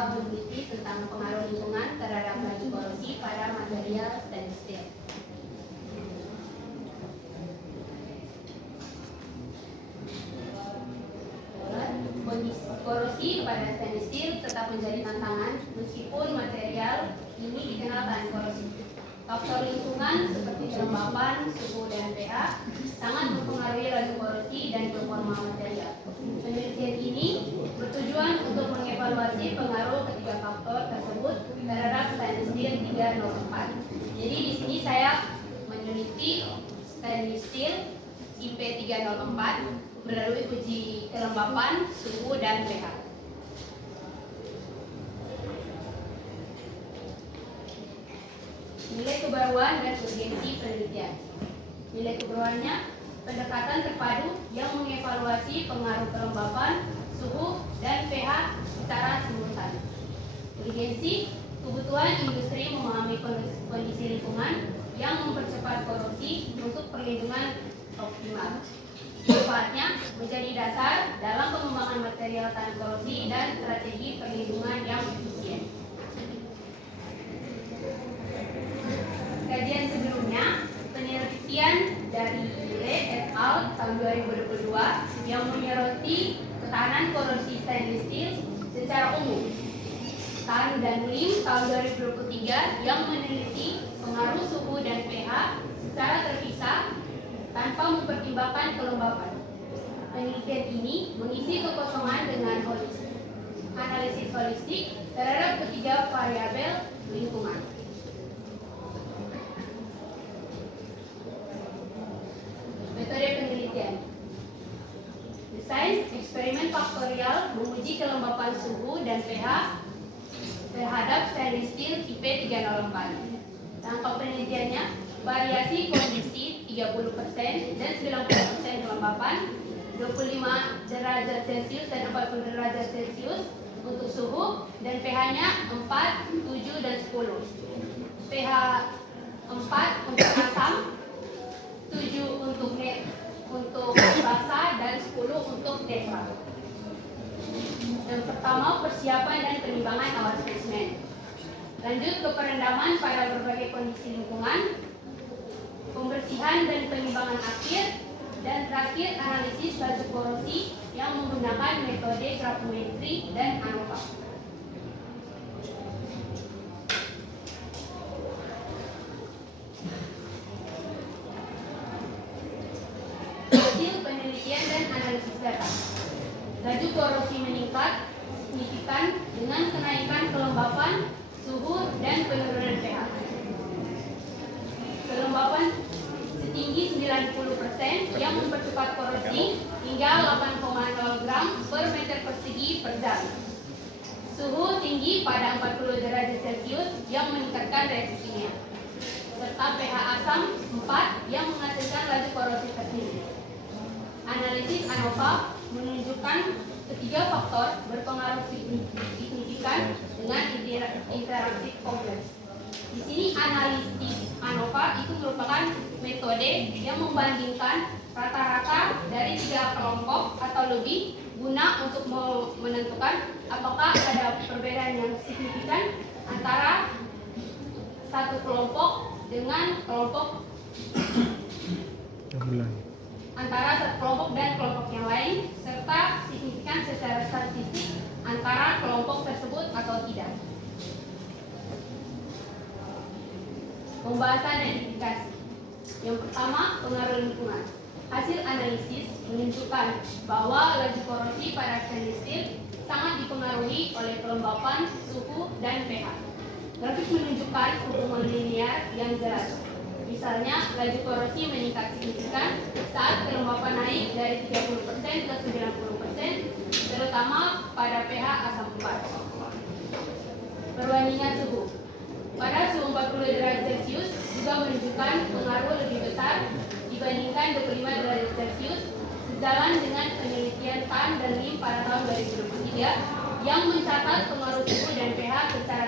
beliau meneliti tentang pengaruh lingkungan terhadap laju korosi pada material stainless steel. Korosi pada stainless steel tetap menjadi tantangan meskipun material ini dikenal tahan korosi. Faktor lingkungan seperti kelembapan, suhu, dan pH sangat mempengaruhi laju korosi dan performa material. Penelitian ini bertujuan untuk mengevaluasi pengaruh ketiga faktor tersebut terhadap stainless steel 304. Jadi di sini saya meneliti stainless steel IP304 melalui uji kelembapan, suhu, dan pH. Nilai kebaruan dan urgensi penelitian. Nilai kebaruannya pendekatan terpadu yang mengevaluasi pengaruh kelembapan, suhu, dan pH secara simultan. Urgensi kebutuhan industri memahami kondisi lingkungan yang mempercepat korosi untuk perlindungan optimal. Manfaatnya menjadi dasar dalam pengembangan material tahan korosi dan strategi perlindungan yang efisien. Kajian sebelumnya, penelitian dari Le et al. Tahun 2022 yang menyoroti ketahanan korosi stainless steel secara umum. Tan dan Lim tahun 2023 yang meneliti pengaruh suhu dan pH secara terpisah tanpa mempertimbangkan kelembapan. Penelitian ini mengisi kekosongan dengan analisis holistik terhadap ketiga variabel lingkungan. Metode penelitian. Desain eksperimen faktorial menguji kelembapan suhu dan pH terhadap stainless steel IP304. Rangka penelitiannya variasi kondisi 30% dan 90% kelembapan, 25 derajat Celcius dan 40 derajat Celcius untuk suhu, dan pH-nya 4, 7, dan 10. pH 4 untuk asam, 7 untuk basa, dan 10 untuk netral. Yang pertama, persiapan dan penimbangan awal spesimen. Lanjut ke perendaman pada berbagai kondisi lingkungan, pembersihan dan penimbangan akhir, dan terakhir analisis laju korosi yang menggunakan metode gravimetri dan ANOVA. Hasil penelitian dan analisis data. Laju korosi meningkat signifikan dengan kenaikan kelembapan, suhu, dan penurunan pH. Kelembapan setinggi 90% yang mempercepat korosi hingga 8,0 gram per meter persegi per jam. Suhu tinggi pada 40 derajat Celcius yang meningkatkan reaksi kimia. Serta pH asam 4 yang menghasilkan laju korosi tertinggi. Analisis ANOVA menunjukkan ketiga faktor berpengaruh signifikan dengan interaksi kompleks. Di sini analisis ANOVA itu merupakan metode yang membandingkan rata-rata dari 3 kelompok atau lebih guna untuk menentukan apakah ada perbedaan yang signifikan antara satu kelompok dengan kelompok antara satu kelompok dan kelompok yang lain, serta signifikan secara statistik antara kelompok tersebut atau tidak. Pembahasan dan indikasi. Yang pertama, pengaruh lingkungan. Hasil analisis menunjukkan bahwa laju korosi pada stainless steel sangat dipengaruhi oleh kelembapan, suhu, dan pH. Grafik menunjukkan hubungan linear yang jelas. Misalnya, laju korosi meningkat signifikan saat kelembapan naik dari 30% ke 90%, terutama pada pH asam 4. Perbandingan suhu. Pada suhu 40 derajat Celcius juga menunjukkan pengaruh lebih besar dibandingkan 25 derajat Celcius, sejalan dengan penelitian Tan dan Lim pada tahun 2023 yang mencatat pengaruh suhu dan pH secara